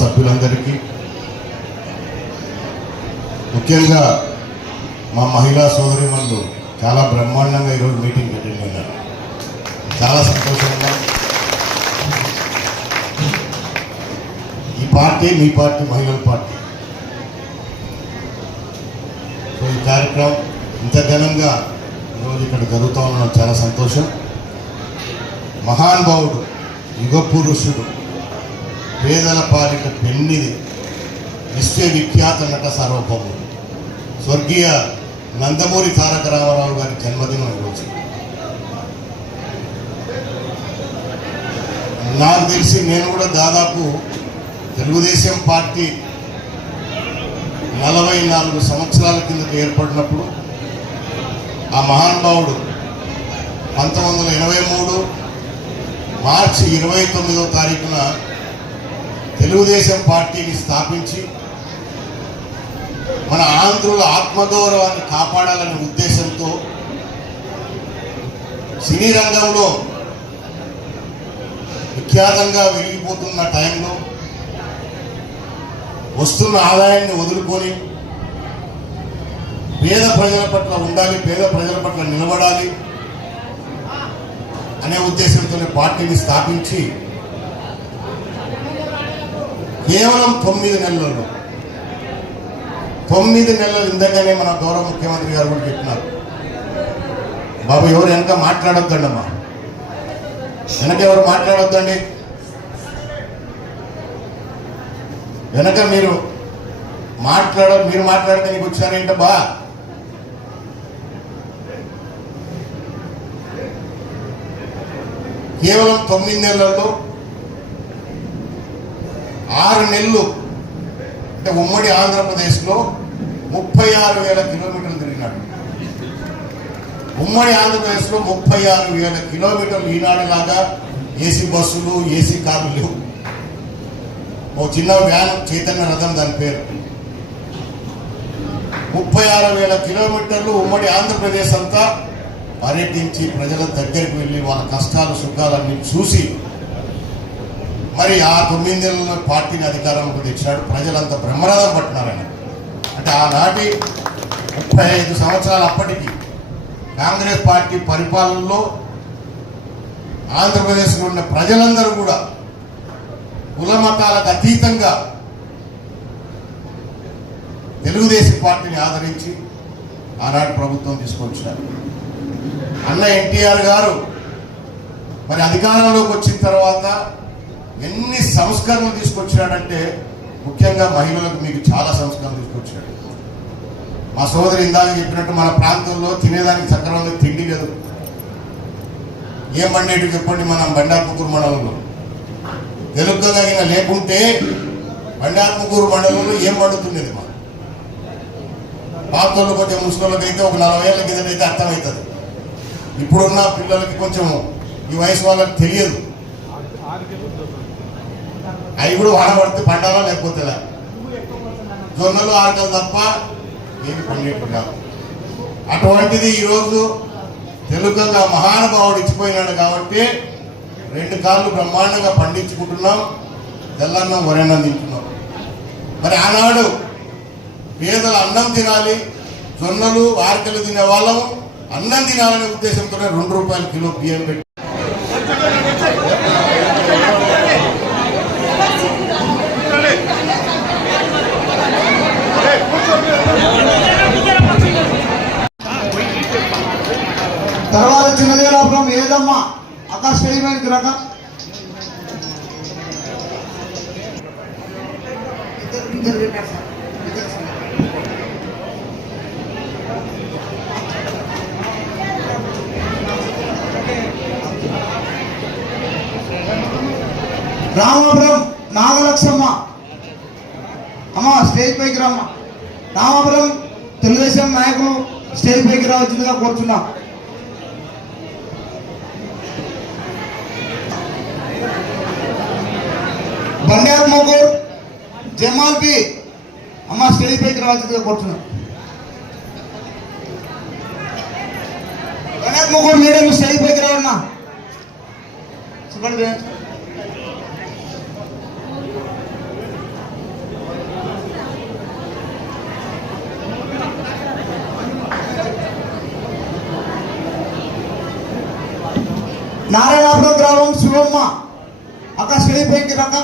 సభ్యులందరికీ, ముఖ్యంగా మా మహిళా సోదరిమణులు చాలా బ్రహ్మాండంగా ఈరోజు మీటింగ్ అటెండ్ అయినారు. చాలా సంతోషంగా. ఈ పార్టీ మీ పార్టీ, మహిళల పార్టీ. సో ఈ కార్యక్రమం ఇంత ఘనంగా ఈరోజు ఇక్కడ జరుగుతూ ఉండడం చాలా సంతోషం. మహానుభావుడు, యుగ పురుషుడు, పేదల పాలిట పెన్నిది, విశ్వవిఖ్యాత నట సార్వభౌముడు స్వర్గీయ నందమూరి తారక రామారావు గారి జన్మదినం ఈరోజు. నాకు తెలిసి నేను కూడా దాదాపు తెలుగుదేశం పార్టీ 44 సంవత్సరాల కిందట ఏర్పడినప్పుడు ఆ మహానుభావుడు 1983 మార్చి 29వ తారీఖున తెలుగుదేశం పార్టీని స్థాపించి మన ఆంధ్రుల ఆత్మగౌరవాన్ని కాపాడాలనే ఉద్దేశంతో సినీ రంగంలో విఖ్యాతంగా వెలిగిపోతున్న టైంలో వస్తున్న ఆదాయాన్ని వదులుకొని పేద ప్రజల పట్ల ఉండాలి, పేద ప్రజల పట్ల నిలబడాలి అనే ఉద్దేశంతోనే పార్టీని స్థాపించి కేవలం 9 నెలల్లో 9 నెలలు ఇందకనే మన గౌరవ ముఖ్యమంత్రి గారు కూడా చెప్పినారు, బాబు ఎవరు వెనక మాట్లాడొద్దండి అమ్మా, వెనక ఎవరు మాట్లాడొద్దండి, వెనక మీరు మాట్లాడితే నీకు వచ్చారేంట బా, కేవలం 9 నెలల్లో 6 నెలలు అంటే ఉమ్మడి ఆంధ్రప్రదేశ్లో 36,000 కిలోమీటర్లు తిరిగినాడు. ఉమ్మడి ఆంధ్రప్రదేశ్లో 36,000 కిలోమీటర్లు ఈనాడులాగా ఏసీ బస్సులు, ఏసీ కార్లు లేవు. ఓ చిన్న వ్యాన్, చైతన్య రథం దాని పేరు. 36,000 కిలోమీటర్లు ఉమ్మడి ఆంధ్రప్రదేశ్ అంతా పర్యటించి ప్రజల దగ్గరికి వెళ్ళి వాళ్ళ కష్టాలు సుఖాలన్నీ చూసి మరి ఆ 9 నెలల పార్టీని అధికారంలోకి తెచ్చాడు. ప్రజలంతా బ్రహ్మరథం పట్టినారని. అంటే ఆనాటి 35 సంవత్సరాలు అప్పటికి కాంగ్రెస్ పార్టీ పరిపాలనలో ఆంధ్రప్రదేశ్లో ఉన్న ప్రజలందరూ కూడా కుల మతాలకు అతీతంగా తెలుగుదేశం పార్టీని ఆదరించి ఆనాటి ప్రభుత్వం తీసుకొచ్చారు. అన్న ఎన్టీఆర్ గారు మరి అధికారంలోకి వచ్చిన తర్వాత ఎన్ని సంస్కరణలు తీసుకొచ్చాడంటే ముఖ్యంగా మహిళలకు మీకు చాలా సంస్కరణలు తీసుకొచ్చాడు. మా సోదరి ఇందాక చెప్పినట్టు మన ప్రాంతంలో తినేదానికి సక్రమంగా తిండి లేదు. ఏం పండేటి చెప్పండి, మనం బండార్పుకూరు మండలంలో తెలుగుదగిన లేకుంటే బండార్పుకూరు మండలంలో ఏం పండుతున్నది? మా పాతోళ్ళు కొంచెం ముసలికి అయితే ఒక 40 ఏళ్ళ కిందటైతే అర్థమవుతుంది. ఇప్పుడున్న పిల్లలకి కొంచెం ఈ వయసు వాళ్ళకి తెలియదు. అవి కూడా వాడబడితే పండాలా లేకపోతే జొన్నలు ఆటలు తప్ప ఏమి పండేట్టు కాదు. అటువంటిది ఈరోజు తెలుగుగా మహానుభావుడు ఇచ్చిపోయినాడు కాబట్టి 2 కాళ్ళు బ్రహ్మాండంగా పండించుకుంటున్నాం, తెల్లన్నం వరెన్నం తింటున్నాం. మరి ఆనాడు పేదలు అన్నం తినాలి, జొన్నలు ఆర్కలు తినే వాళ్ళము అన్నం తినాలనే ఉద్దేశంతోనే 2 రూపాయల కిలో బియ్యం పెట్టి తర్వాత చిన్నదేలాపురం ఏదమ్మా ఆకాశ వేయడానికి రక రామాపురం నాగలక్ష్మ అమ్మ స్టేజ్ పైకి రమ్మ. రామాపురం తెలుగుదేశం నాయకులు స్టేజ్ పైకి రావచ్చుగా కోరుచున్నాం. బండార్ మొగూర్ జమాల్ బి అమ్మ స్టేజ్ పైకి రావాల్సిందిగా కోరుచున్నాం. బండార్ మొగూర్ మేడం స్టేజ్ పైకి రావన్నా చెప్పండి. నారాయణాపురం గ్రామం శివమ్మ అక్క స్టేజ్ పైకి రాక